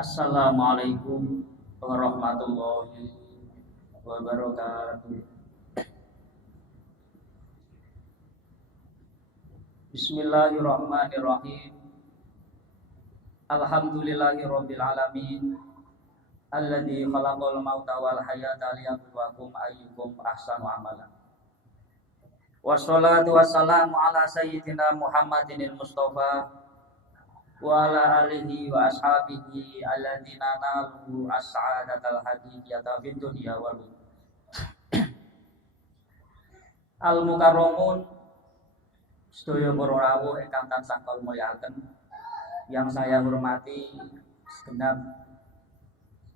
Assalamualaikum warahmatullahi wabarakatuh. Bismillahirrahmanirrahim. Alhamdulillahirabbil alamin. Alladzi khalaqal mauta wal hayata liyabluwakum ayyukum ahsanu amala. Wassalatu wassalamu ala sayyidina Muhammadinil Mustafa wa ala alihi wa ashabihi alladzina nalu as-sa'adatal haqiqiyata fid dunya wal al-mukarramun sedaya para rawuh ingkang tansah kula mulyakaken, yang saya hormati segenap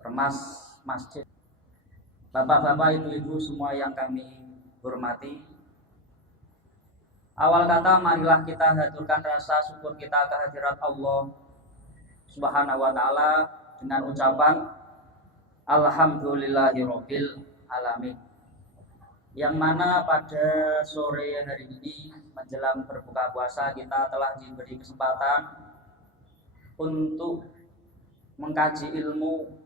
remas masjid, bapak-bapak, ibu-ibu semua yang kami hormati. Awal kata, marilah kita haturkan rasa syukur kita kehadirat Allah Subhanahu wa ta'ala dengan ucapan Alhamdulillahirabbil alamin. Yang mana pada sore hari ini menjelang berbuka puasa kita telah diberi kesempatan untuk mengkaji ilmu,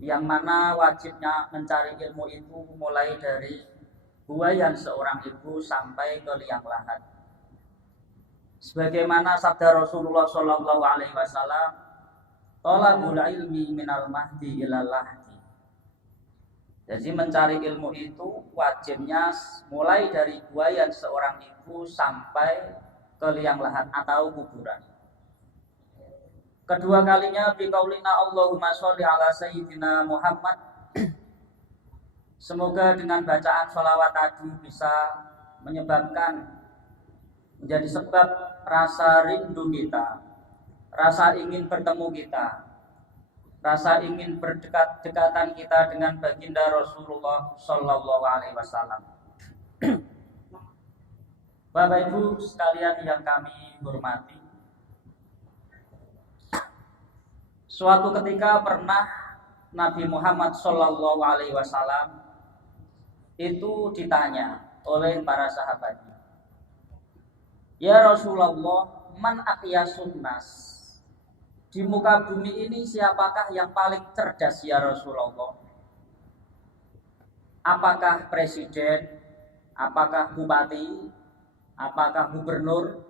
yang mana wajibnya mencari ilmu itu mulai dari buayan seorang ibu sampai ke liang lahat. Sebagaimana sabda Rasulullah Shallallahu Alaihi Wasallam, "Thalabul ilmi minal mahdi ilal lahdi." Jadi mencari ilmu itu wajibnya mulai dari buayan seorang ibu sampai ke liang lahat atau kuburan. Kedua kalinya biqaulina Allahumma sholli ala sayyidina Muhammad. Semoga dengan bacaan sholawat tadi bisa menyebabkan, menjadi sebab rasa rindu kita, rasa ingin bertemu kita, rasa ingin berdekat-dekatan kita dengan baginda Rasulullah Shallallahu Alaihi Wasallam. Bapak Ibu sekalian yang kami hormati, suatu ketika pernah Nabi Muhammad Shallallahu Alaihi Wasallam itu ditanya oleh para sahabatnya, "Ya Rasulullah, man aqyasun nas?" Di muka bumi ini siapakah yang paling cerdas ya Rasulullah? Apakah presiden? Apakah bupati? Apakah gubernur?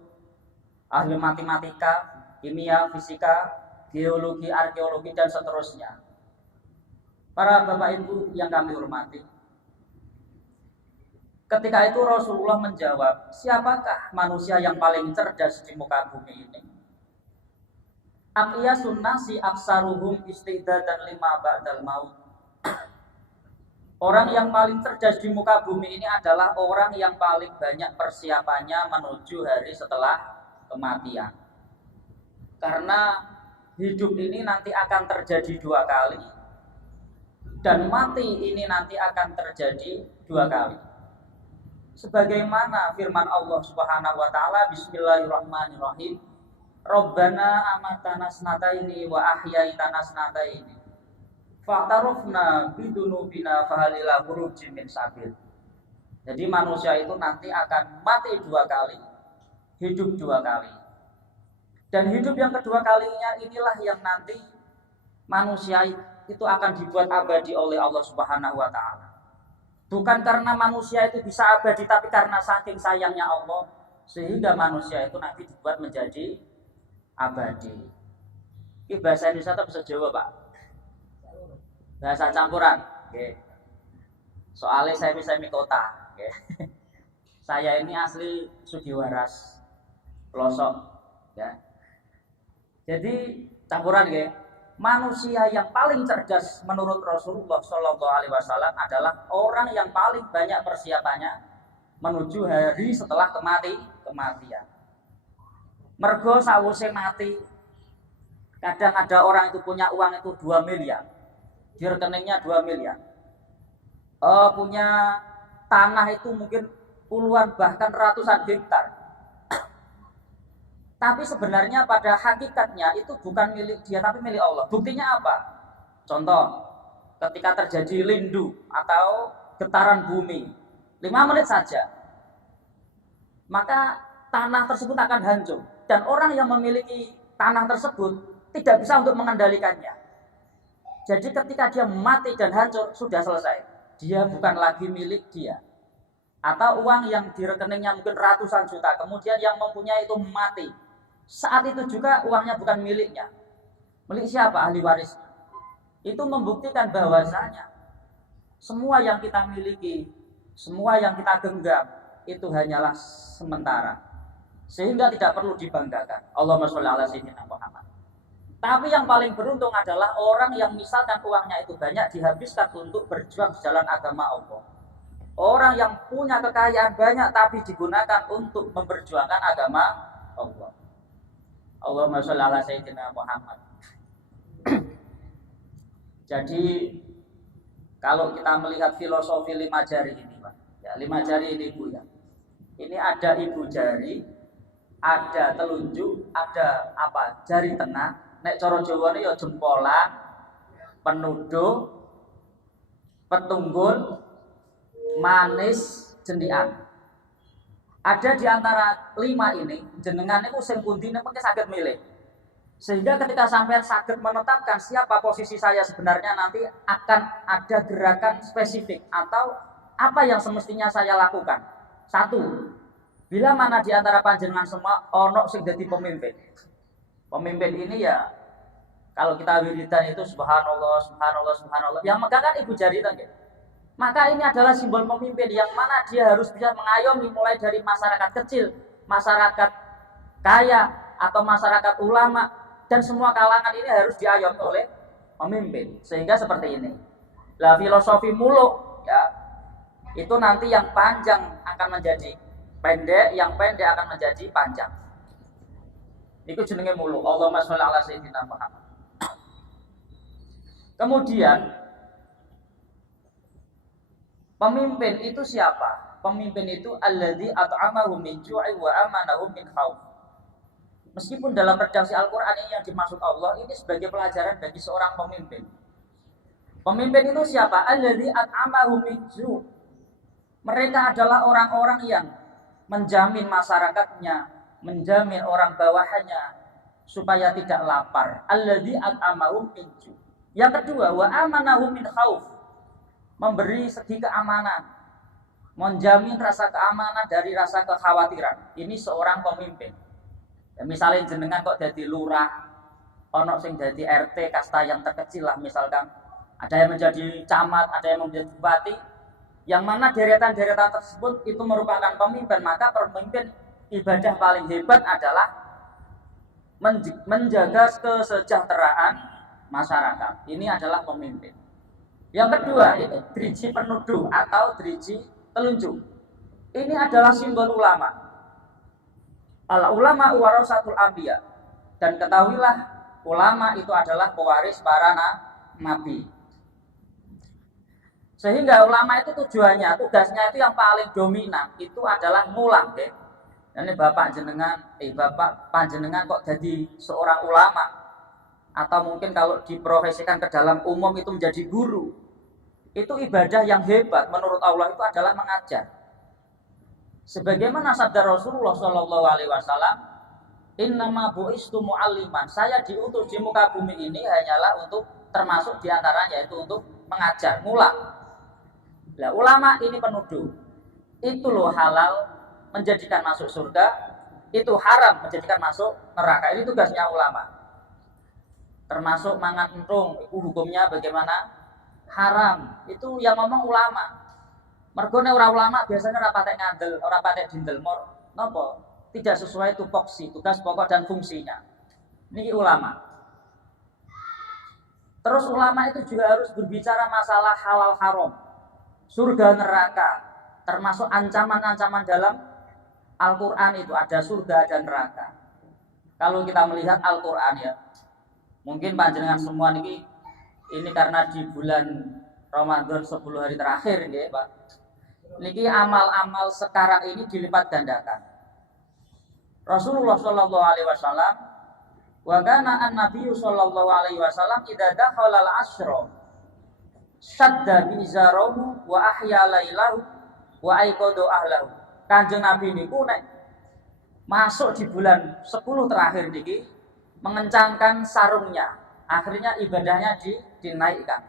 Ahli matematika, kimia, fisika, geologi, arkeologi, dan seterusnya. Para bapak ibu yang kami hormati, ketika itu Rasulullah menjawab, siapakah manusia yang paling cerdas di muka bumi ini? Aqyasun nasi aksaruhum istidadan lima ba'dal maut. Orang yang paling cerdas di muka bumi ini adalah orang yang paling banyak persiapannya menuju hari setelah kematian. Karena hidup ini nanti akan terjadi dua kali, dan mati ini nanti akan terjadi dua kali. Sebagaimana firman Allah Subhanahu wa ta'ala, Bismillahirrahmanirrahim, Rabbana amatana snataini wa ahyaitana snataini fa'tarafna bidunubina fahalila khurujin min sabil. Jadi manusia itu nanti akan mati dua kali, hidup dua kali. Dan hidup yang kedua kalinya inilah yang nanti manusia itu akan dibuat abadi oleh Allah Subhanahu wa ta'ala. Bukan karena manusia itu bisa abadi, tapi karena saking sayangnya Allah sehingga manusia itu nanti dibuat menjadi abadi. Ini bahasa Indonesia atau bahasa Jawa, Pak? Bahasa campuran. Oke. Soalnya saya semi kota. Oke. Saya ini asli Sugiwaras, pelosok. Ya. Jadi campuran, ya. Manusia yang paling cerdas menurut Rasulullah Shallallahu Alaihi Wasallam adalah orang yang paling banyak persiapannya menuju hari setelah kematian. Mergo sawise mati, kadang ada orang itu punya uang itu 2 miliar, di rekeningnya 2 miliar, punya tanah itu mungkin puluhan bahkan ratusan hektar. Tapi sebenarnya pada hakikatnya itu bukan milik dia, tapi milik Allah. Buktinya apa? Contoh, ketika terjadi lindu atau getaran bumi, 5 menit saja, maka tanah tersebut akan hancur. Dan orang yang memiliki tanah tersebut tidak bisa untuk mengendalikannya. Jadi ketika dia mati dan hancur, sudah selesai. Dia bukan lagi milik dia. Atau uang yang di rekeningnya mungkin ratusan juta, kemudian yang mempunyai itu mati. Saat itu juga uangnya bukan miliknya. Milik siapa? Ahli waris. Itu membuktikan bahwasanya semua yang kita miliki, semua yang kita genggam, itu hanyalah sementara. Sehingga tidak perlu dibanggakan. Allahumma sholli ala sayyidina Muhammad. Tapi yang paling beruntung adalah orang yang misalkan uangnya itu banyak dihabiskan untuk berjuang di jalan agama Allah. Orang yang punya kekayaan banyak tapi digunakan untuk memperjuangkan agama Allah. Allahumma sholli ala sayyidina Muhammad. Jadi kalau kita melihat filosofi 5 jari ini, Pak. Ya, 5 jari ini Bu ya. Ini ada ibu jari, ada telunjuk, ada apa? Jari tengah. Nek cara Jawa ini ya jempolan, penuduh, petunggul, manis, jendian. Ada di antara 5 ini, jenengan itu sing pundi mungkin saged milih. Sehingga ketika sampean saged menetapkan siapa posisi saya sebenarnya, nanti akan ada gerakan spesifik atau apa yang semestinya saya lakukan. 1, bila mana di antara panjenengan semua ono sing dadi pemimpin. Pemimpin ini ya kalau kita wiridan itu subhanallah, subhanallah, subhanallah. Yang megang kan ibu jari tadi. Maka ini adalah simbol pemimpin yang mana dia harus bisa mengayomi mulai dari masyarakat kecil, masyarakat kaya atau masyarakat ulama, dan semua kalangan ini harus diayomi oleh pemimpin. Sehingga seperti ini. Lah filosofi muluk ya, itu nanti yang panjang akan menjadi pendek, yang pendek akan menjadi panjang. Itu jenenge muluk. Allahumma sholli ala sayyidina Muhammad. Kemudian pemimpin itu siapa? Pemimpin itu alladzi at'amahum min ju'i wa amanahum min khauf. Meskipun dalam redaksi Al-Qur'an ini yang dimaksud Allah ini sebagai pelajaran bagi seorang pemimpin. Pemimpin itu siapa? Alladzi at'amahum min ju'. Mereka adalah orang-orang yang menjamin masyarakatnya, menjamin orang bawahannya supaya tidak lapar. Alladzi at'amahum min ju'. Yang kedua, wa amanahum min khauf. Memberi segi keamanan, menjamin rasa keamanan dari rasa kekhawatiran. Ini seorang pemimpin. Ya, misalnya jenengan kok jadi lurah, ono sing jadi RT kasta yang terkecil lah misalkan, ada yang menjadi camat, ada yang menjadi bupati, yang mana deretan-deretan tersebut itu merupakan pemimpin. Maka pemimpin ibadah paling hebat adalah menjaga kesejahteraan masyarakat. Ini adalah pemimpin. Yang kedua itu driji penuduh atau driji telunjuk. Ini adalah simbol ulama. Al ulama warasatul anbiya. Dan ketahuilah ulama itu adalah pewaris para nabi. Sehingga ulama itu tujuannya, tugasnya itu yang paling dominan itu adalah ngulang, deh. Dan ini bapak panjenengan kok jadi seorang ulama, atau mungkin kalau diprofesikan ke dalam umum itu menjadi guru. Itu ibadah yang hebat menurut Allah itu adalah mengajar. Sebagaimana sabda Rasulullah Shallallahu Alaihi Wasallam, innama bu'istu mu'alliman. Saya diutus di muka bumi ini hanyalah untuk termasuk diantaranya yaitu untuk mengajar, ngulang. Nah, ulama ini penuduh. Itu loh halal menjadikan masuk surga, itu haram menjadikan masuk neraka. Ini tugasnya ulama. Termasuk mangan entung, itu hukumnya bagaimana? Haram. Itu yang ngomong ulama. Mergone ora ulama biasanya ora patek ngandel, ora patek dindelmor. Napa? Tidak sesuai tupoksi, tugas pokok dan fungsinya. Ini ulama. Terus ulama itu juga harus berbicara masalah halal haram, surga neraka, termasuk ancaman-ancaman dalam Al-Quran itu ada surga dan neraka. Kalau kita melihat Al-Quran ya, mungkin panjenengan semua ini karena di bulan Ramadan 10 hari terakhir ya Pak. Niki amal-amal sekarang ini dilipat gandakan. Rasulullah Shallallahu Alaihi Wasallam, wa kana an-nabiyyu Shallallahu Alaihi Wasallam idza dakhala al-ashra shadda bi izarahu wa ahya lailahu wa aiqadu ahlahu. Kanjeng Nabi niku nek masuk di bulan 10 terakhir niki, mengencangkan sarungnya. Akhirnya ibadahnya dinaikkan.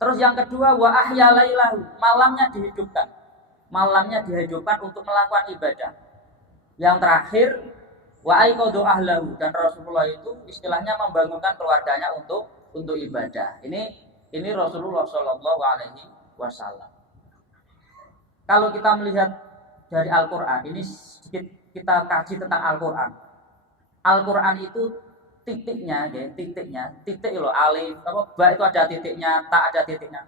Terus yang kedua, wa ahya lailahu, malamnya dihidupkan. Malamnya dihidupkan untuk melakukan ibadah. Yang terakhir, wa aiqadha ahlahu, dan Rasulullah itu istilahnya membangunkan keluarganya untuk ibadah. Ini Rasulullah Shallallahu alaihi wasallam. Kalau kita melihat dari Al-Qur'an, ini sedikit kita kaji tentang Al-Qur'an. Al-Qur'an itu titiknya, ya, titik loh, alif, ba itu ada titiknya, ta ada titiknya.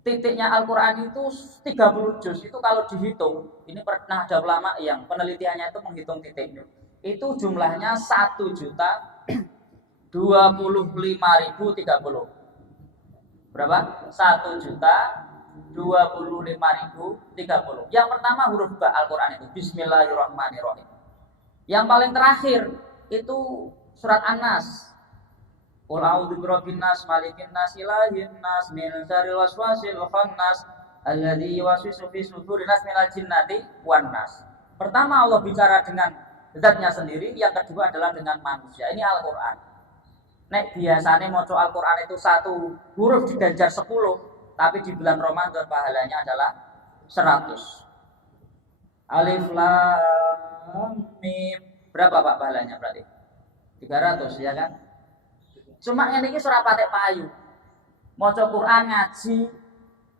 Titiknya Al-Qur'an itu 30 juz. Itu kalau dihitung, ini pernah ada ulama yang penelitiannya itu menghitung titiknya. Itu jumlahnya 1.025.030. Berapa? 1.025.030. Yang pertama huruf ba Al-Qur'an itu Bismillahirrahmanirrahim. Yang paling terakhir itu surat An-Nas. Qul a'udzu birabbin nas, malikin nas, ilahin nas, min syarril waswasil khannas, alladzi yuwaswisu fi sudurin nas minal jinnati wan nas. Pertama Allah bicara dengan zatnya sendiri, yang kedua adalah dengan manusia. Ini Al-Qur'an. Nek biasanya maca Al-Qur'an itu satu huruf diganjar 10, tapi di bulan Ramadan pahalanya adalah 100. Alif lam mim. Berapa Pak pahalanya berarti? 300 ya kan? Cuma ngene iki ora patek payu. Maca Quran ngaji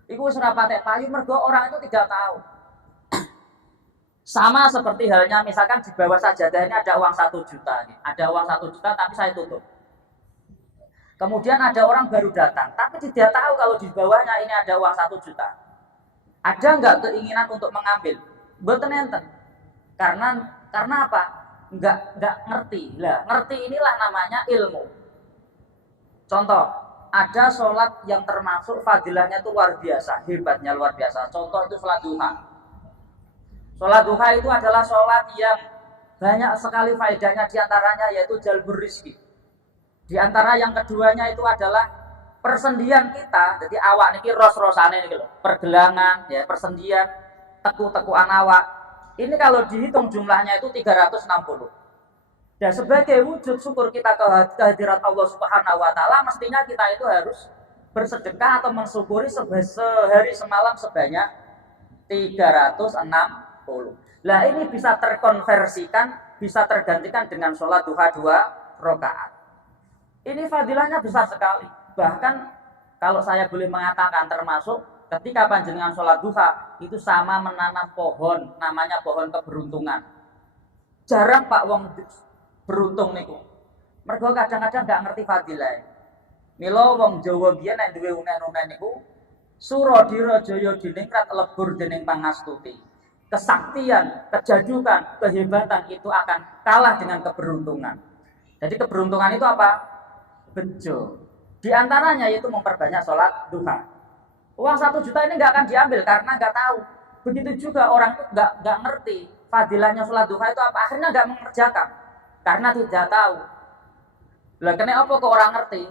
iku wis ora patek payu mergo orang itu tidak tahu. Sama seperti halnya misalkan di bawah sajadah ini ada uang 1 juta nih. Ada uang 1 juta tapi saya tutup. Kemudian ada orang baru datang, tapi tidak tahu kalau di bawahnya ini ada uang 1 juta. Ada enggak keinginan untuk mengambil? Mboten enten. Karena apa? Enggak ngerti. Lah, ngerti inilah namanya ilmu. Contoh, ada sholat yang termasuk fadilahnya itu luar biasa, hebatnya luar biasa. Contoh itu sholat duha. Sholat duha itu adalah sholat yang banyak sekali faedahnya, diantaranya yaitu jalbur rizki. Di antara yang keduanya itu adalah persendian kita. Jadi awak niki ros-rosane niki lho, pergelangan, ya persendian, teku-tekuan awak. Ini kalau dihitung jumlahnya itu 360. Dan sebagai wujud syukur kita kehadirat Allah Subhanahu wa taala, mestinya kita itu harus bersedekah atau mensyukuri sehari semalam sebanyak 360. Lah ini bisa terkonversikan, bisa tergantikan dengan sholat duha 2 rakaat. Ini fadilahnya besar sekali. Bahkan kalau saya boleh mengatakan termasuk ketika panjenengan sholat duha itu sama menanam pohon, namanya pohon keberuntungan. Jarang Pak wong beruntung niku. Mergo kadang-kadang gak ngerti fadilah. Mila wong Jawa biyen nek duwe unen-unen niku Suradira Jaya diningrat lebur dening pangastuti. Kesaktian, kejajukan, kehebatan itu akan kalah dengan keberuntungan. Jadi keberuntungan itu apa? Bejo. Di antaranya yaitu memperbanyak sholat duha. Uang 1 juta ini nggak akan diambil karena nggak tahu. Begitu juga orang itu nggak ngerti fadilahnya sholat duha itu apa. Akhirnya nggak mengerjakan karena tidak tahu. Lah kena apa kok orang ngerti?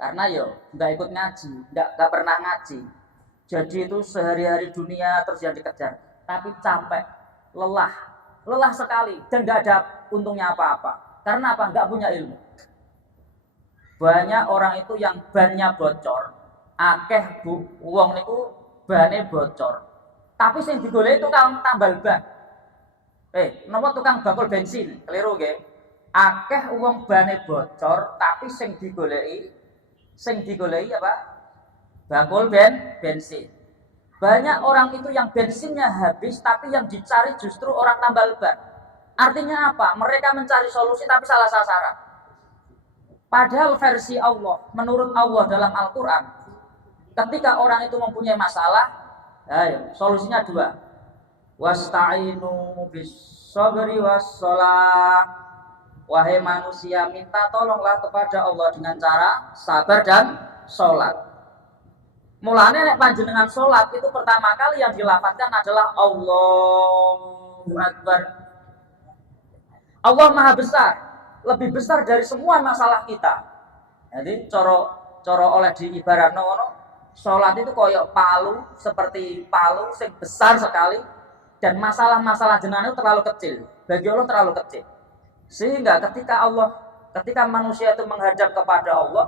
Karena yo nggak ikut ngaji, nggak pernah ngaji. Jadi itu sehari-hari dunia terus yang dikejar. Tapi capek, lelah sekali dan nggak ada untungnya apa-apa. Karena apa? Nggak punya ilmu. Banyak orang itu yang bannya bocor, akeh wong niku bane bocor. Tapi sing digoleki tukang tambal ban. Napa tukang bakul bensin? Keliru nggih. Akeh wong bane bocor, tapi sing digoleki apa? Bakul bensin. Banyak orang itu yang bensinnya habis, tapi yang dicari justru orang tambal ban. Artinya apa? Mereka mencari solusi tapi salah sasaran. Padahal versi Allah, menurut Allah dalam Al-Quran, ketika orang itu mempunyai masalah, solusinya 2. Wasta'inu bis-sabri was-shalah. Wahai manusia, minta tolonglah kepada Allah dengan cara sabar dan sholat. Mulanya nek panjenengan sholat itu pertama kali yang dilafadzkan adalah Allahu Akbar. Allah Maha Besar, lebih besar dari semua masalah kita. Jadi coro oleh diibaratno ngono, sholat itu koyok palu, seperti palu yang besar sekali, dan masalah-masalah jenengan itu terlalu kecil. Bagi Allah terlalu kecil. Sehingga ketika Allah ketika manusia itu menghadap kepada Allah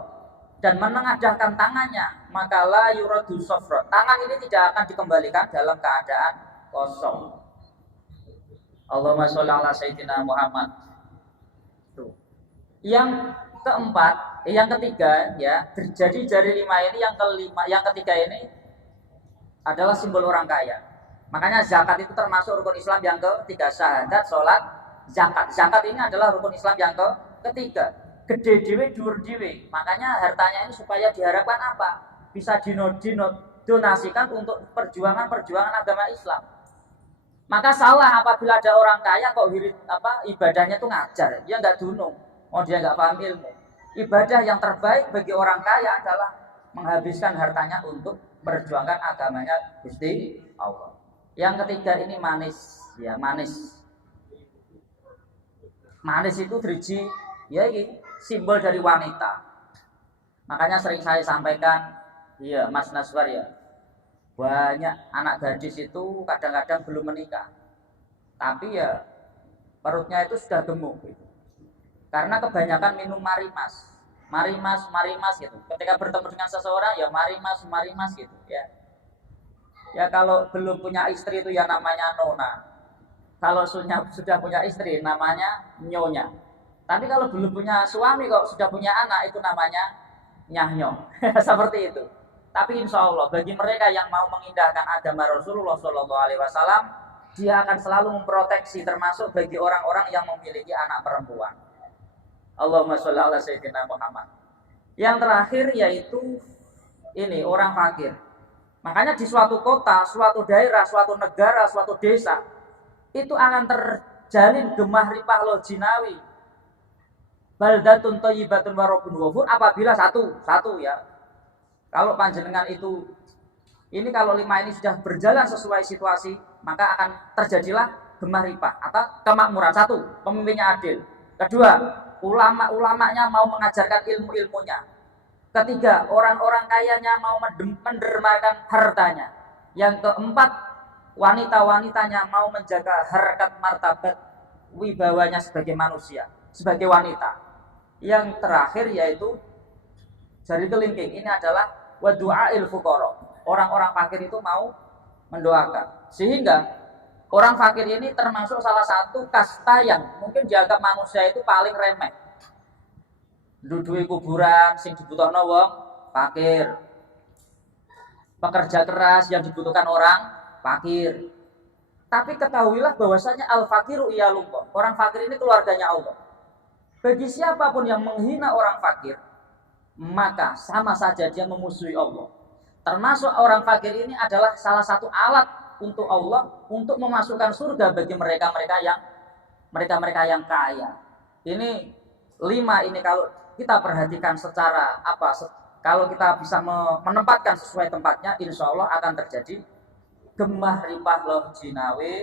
dan menengadahkan tangannya, maka la yuradu sofra. Tangan ini tidak akan dikembalikan dalam keadaan kosong. Allahumma sholli ala sayyidina Muhammad. Tuh. Yang keempat, yang ketiga ya, jadi jari 5 ini yang ketiga ini adalah simbol orang kaya. Makanya zakat itu termasuk rukun Islam yang ketiga, syahadat, sholat, zakat. Zakat ini adalah rukun Islam yang ketiga. Gede dewe, dur dewe. Makanya hartanya ini supaya diharapkan apa? Bisa donasikan untuk perjuangan agama Islam. Maka salah apabila ada orang kaya kok ibadahnya itu ngajar, dia nggak dunung, dia nggak paham ilmu. Ibadah yang terbaik bagi orang kaya adalah menghabiskan hartanya untuk perjuangan agamanya Gusti Allah. Yang ketiga ini manis, ya manis. Manis itu driji, ya ini simbol dari wanita. Makanya sering saya sampaikan, iya Mas Naswar ya, banyak anak gadis itu kadang-kadang belum menikah, tapi ya perutnya itu sudah gemuk gitu. Karena kebanyakan minum marimas gitu. Ketika bertemu dengan seseorang ya marimas gitu ya. Ya kalau belum punya istri itu ya namanya nona. Kalau sudah punya istri namanya nyonya. Tapi kalau belum punya suami kok sudah punya anak itu namanya nyahnyo. Seperti itu. Tapi insya Allah bagi mereka yang mau mengindahkan agama Rasulullah SAW, dia akan selalu memproteksi, termasuk bagi orang-orang yang memiliki anak perempuan. Allahumma sholli ala sayyidina Muhammad. Yang terakhir yaitu ini orang fakir. Makanya di suatu kota, suatu daerah, suatu negara, suatu desa itu akan terjalin gemah ripah lo jinawi. Baldatun thayyibatun wa rabbun ghafur apabila satu ya. Kalau panjenengan itu ini kalau 5 ini sudah berjalan sesuai situasi, maka akan terjadilah gemah ripah atau kemakmuran. 1, pemimpinnya adil. 2, ulama-ulamanya mau mengajarkan ilmu-ilmunya. 3, orang-orang kayanya mau mendermakan hartanya. Yang 4, wanita-wanitanya mau menjaga harkat martabat wibawanya sebagai manusia, sebagai wanita. Yang terakhir yaitu jari kelingking, ini adalah wadu'ail fuqara. Orang-orang fakir itu mau mendoakan. Sehingga orang fakir ini termasuk salah satu kasta yang mungkin dianggap manusia itu paling remeh. Dudui kuburan sing dibutuhkan wong fakir. Pekerja keras yang dibutuhkan orang fakir. Tapi ketahuilah bahwasanya al-fakiru iyalullah. Orang fakir ini keluarganya Allah. Bagi siapapun yang menghina orang fakir, maka sama saja dia memusuhi Allah. Termasuk orang fakir ini adalah salah satu alat untuk Allah untuk memasukkan surga bagi mereka-mereka yang kaya. Ini 5 ini kalau kita perhatikan secara kalau kita bisa menempatkan sesuai tempatnya, insya Allah akan terjadi gemah ripah loh jinawe,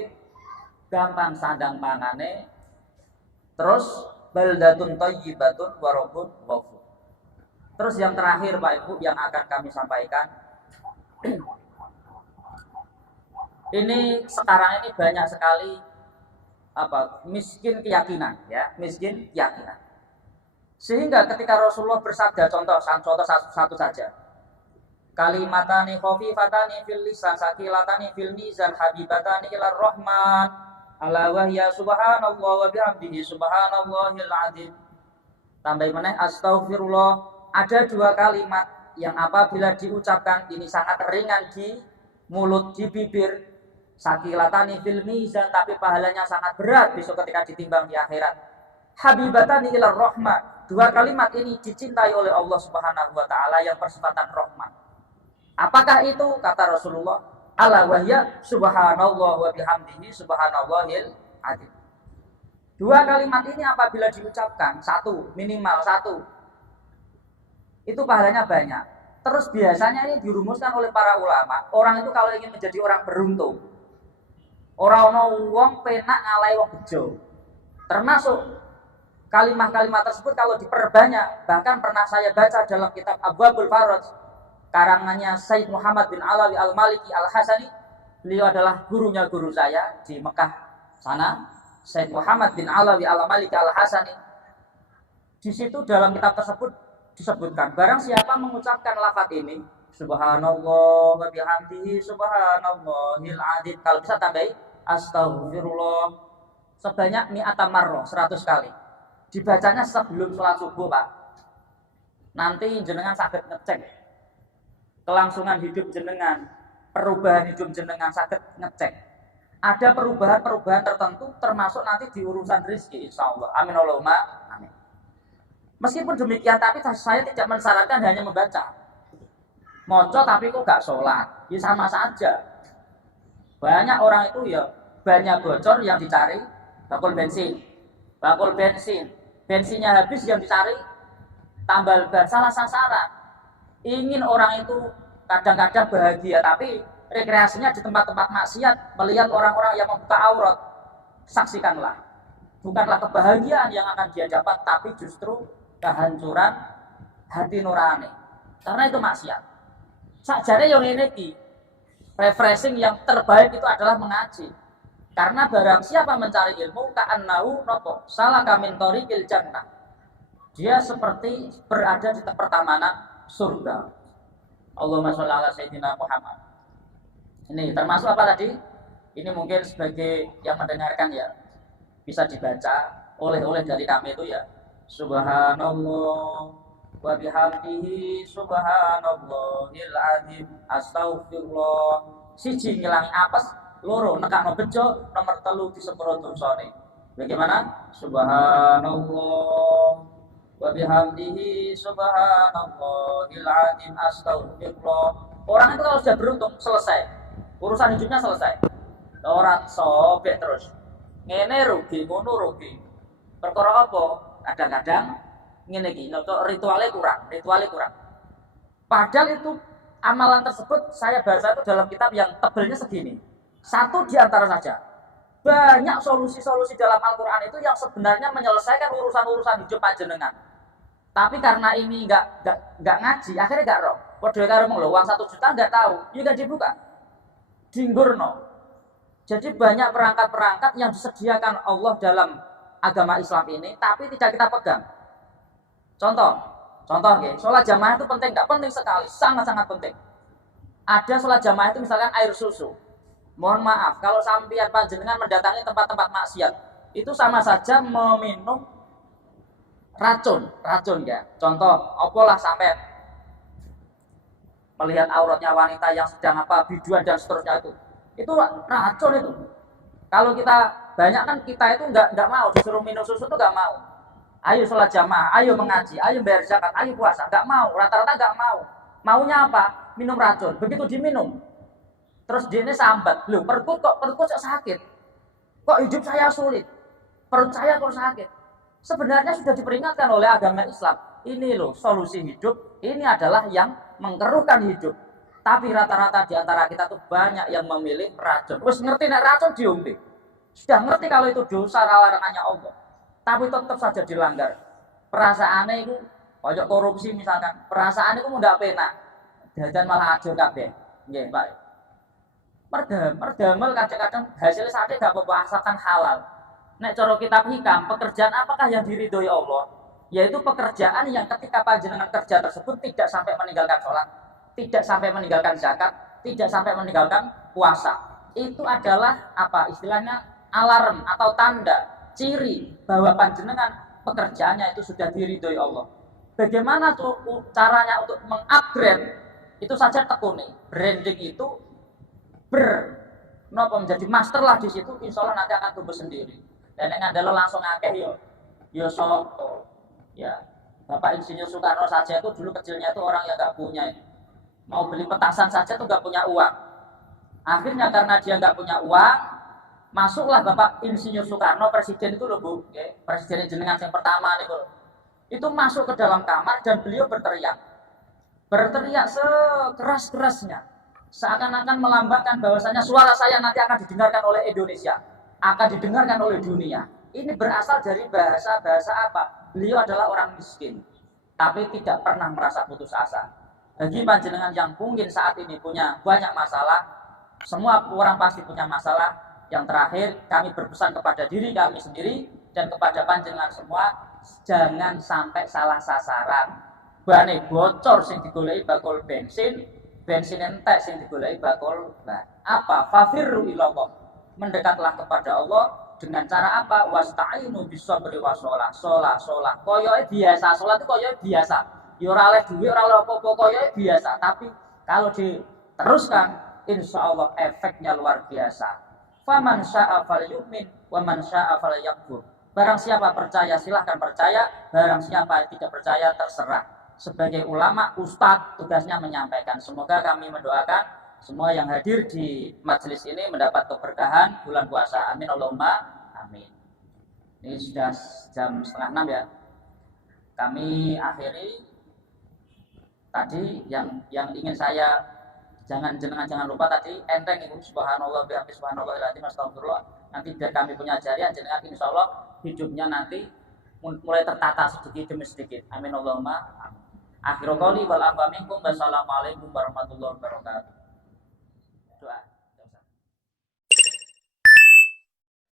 gampang sandang pangane, terus baldatun thayyibatun wa rabbun ghafur. Terus yang terakhir Pak Ibu yang akan kami sampaikan, ini sekarang ini banyak sekali miskin keyakinan ya, miskin keyakinan. Sehingga ketika Rasulullah bersabda, contoh satu saja, kalimatani khafifatani fil lisan sakilatani fil mizan habibatani ilar rahman ala wahya subhanallah wa bihamdihi subhanallahil azim. Tambah meneh astaghfirullah. Ada 2 kalimat yang apabila diucapkan ini sangat ringan di mulut, di bibir, sakilatani fil mizan, tapi pahalanya sangat berat besok ketika ditimbang di akhirat. Habibatani ilar rahman. 2 kalimat ini dicintai oleh Allah Subhanahu wa taala yang bersifatan rahman. Apakah itu? Kata Rasulullah, ala wahya subhanallah wa bihamdihi subhanallahil azim. 2 kalimat ini apabila diucapkan minimal satu, itu pahalanya banyak. Terus biasanya ini dirumuskan oleh para ulama, orang itu kalau ingin menjadi orang beruntung, ora ono wong penak ngalai wong bejo. Termasuk kalimat-kalimat tersebut kalau diperbanyak, bahkan pernah saya baca dalam kitab Abwabul Faraj karangannya Sayyid Muhammad bin Alawi Al-Maliki Al-Hasani. Beliau adalah gurunya guru saya di Mekah sana, Sayyid Muhammad bin Alawi Al-Maliki Al-Hasani. Di situ dalam kitab tersebut disebutkan, barang siapa mengucapkan lafaz ini, subhanallah wa bihamdihi subhanallahil adzim, kalau bisa tambahi astagfirullah sebanyak mi'ata marrah, 100 kali. Dibacanya sebelum sholat subuh, Pak. Nanti jenengan saged ngecek kelangsungan hidup jenengan, perubahan hidup jenengan, saged ngecek. Ada perubahan-perubahan tertentu termasuk nanti di urusan rezeki insyaallah. Amin Allahumma amin. Meskipun demikian, tapi saya tidak mensyaratkan hanya membaca. Moco tapi kok gak sholat, ya sama saja. Banyak orang itu ya banyak bocor yang dicari bakul bensin. Bensinnya habis yang dicari tambal ban, salah sasaran. Ingin orang itu kadang-kadang bahagia, tapi rekreasinya di tempat-tempat maksiat, melihat orang-orang yang membuka aurat. Saksikanlah, bukanlah kebahagiaan yang akan dia dapat, tapi justru kehancuran hati nurani, karena itu maksiat. Sakjane yang ini refreshing yang terbaik itu adalah mengaji, karena barang siapa mencari ilmu ka'annahu nopo salaka min thoriqil jannah, dia seperti berada di pertamanan surga. Allahumma sholli ala sayyidina Muhammad. Ini termasuk apa tadi? Ini mungkin sebagai yang mendengarkan ya, bisa dibaca oleh dari kami itu ya, subhanallah wa bihamdihi subhanallahil adzim astaghfirullah. Siji ngilangi apes, loro nekakno bejo, nomor 3 disepuro dosane. Bagaimana? Subhanallah wa bihamdihi subhanallahil adzim astaghfirullah. Orang itu kalau sudah beruntung selesai, urusan hidupnya selesai. Ora sobek terus. Ngene rugi, ngono rugi. Perkara apa? Kadang-kadang ngene iki, ritualnya kurang. Padahal itu amalan tersebut saya baca itu dalam kitab yang tebelnya segini. Satu di antara saja. Banyak solusi-solusi dalam Al-Qur'an itu yang sebenarnya menyelesaikan urusan-urusan hidup panjenengan. Tapi karena ini enggak ngaji, akhirnya enggak roh. Padha karo mung uang 1 juta enggak tahu, ya enggak dibuka. Dinggurno. Jadi banyak perangkat-perangkat yang disediakan Allah dalam agama Islam ini, tapi tidak kita pegang. Contoh, sholat jamaah itu penting, nggak penting sekali, sangat-sangat penting. Ada sholat jamaah itu misalkan air susu. Mohon maaf, kalau sampeyan panjenengan mendatangi tempat-tempat maksiat, itu sama saja meminum racun ya. Contoh, apalah sampai melihat auratnya wanita yang sedang biduan dan seterusnya itu racun itu. Kalau kita banyak kan kita itu nggak mau disuruh minum susu itu nggak mau. Ayo sholat jamaah, ayo mengaji, ayo bayar zakat, ayo puasa, nggak mau, rata-rata nggak mau. Maunya apa? Minum racun. Begitu diminum, terus dia ini sambat, loh perut kok sakit, kok hidup saya sulit, perut saya kok sakit. Sebenarnya sudah diperingatkan oleh agama Islam. Ini loh solusi hidup, ini adalah yang mengkeruhkan hidup. Tapi rata-rata di antara kita tuh banyak yang memilih racun. Terus ngerti nek racun diombe. Sudah ngerti kalau itu dosa larangannya Allah. Tapi tetap saja dilanggar. Perasaannya itu kayak korupsi misalkan. Perasaan itu ndak penak. Jajan malah ajur kabeh. Nggih, Pak. Merdamel kadang-kadang hasilnya saja gak asalkan halal. Nek cara kitab hikam, pekerjaan apakah yang diridhoi Allah? Yaitu pekerjaan yang ketika panjenengan kerja tersebut tidak sampai meninggalkan sholat, tidak sampai meninggalkan zakat, tidak sampai meninggalkan puasa. Itu adalah apa istilahnya, alarm atau tanda, ciri bahwa panjenengan pekerjaannya itu sudah diridhoi Allah. Bagaimana tuh caranya untuk mengupgrade? Itu saja tekuni. Branding itu menjadi master lah di situ, insya Allah nanti akan tumbuh sendiri. Dan yang adalah langsung akeh ya Bapak Insinyur Soekarno saja itu dulu kecilnya itu orang yang nggak punya, mau beli petasan saja tuh nggak punya uang. Akhirnya karena dia nggak punya uang, masuklah Bapak Insinyur Soekarno, presiden itu loh Bu, presiden jenengan yang pertama nih Bu. Itu masuk ke dalam kamar dan beliau berteriak sekeras-kerasnya, seakan-akan melambangkan bahwasanya suara saya nanti akan didengarkan oleh Indonesia, akan didengarkan oleh dunia. Ini berasal dari bahasa apa? Beliau adalah orang miskin, tapi tidak pernah merasa putus asa. Bagi panjenengan yang mungkin saat ini punya banyak masalah, semua orang pasti punya masalah. Yang terakhir, kami berpesan kepada diri kami sendiri dan kepada panjenengan semua, Jangan sampai salah sasaran. Bane bocor sing digoleki bakul bensin, bensin entek sing digoleki bakul ban. Apa? Fafirru ilallah. Mendekatlah kepada Allah dengan cara apa? Wasta'inu bisabri washolah. Sholah. Koyoke biasa, sholat itu koyoke biasa. Ya ora oleh duit, ora oleh apa-apa, koyoke biasa. Tapi kalau diteruskan, insya Allah efeknya luar biasa. Faman syaa falyu'min wa man syaa falyakfur. Barang siapa percaya silahkan percaya, barang siapa tidak percaya terserah. Sebagai ulama, ustadz tugasnya menyampaikan. Semoga kami mendoakan semua yang hadir di majelis ini mendapat keberkahan bulan puasa. Amin Allahumma amin. Ini sudah jam 5:30 ya. Kami akhiri tadi yang ingin saya jangan lupa tadi enteng itu subhanallah bihamdi subhanallahil astagfirullah. Nanti biar kami punya jarian jenengan insyaallah hidupnya nanti mulai tertata sedikit demi sedikit. Amin Allahumma amin. Akhirul qouli wal afwa minkum. Wassalamualaikum warahmatullahi wabarakatuh. Doa.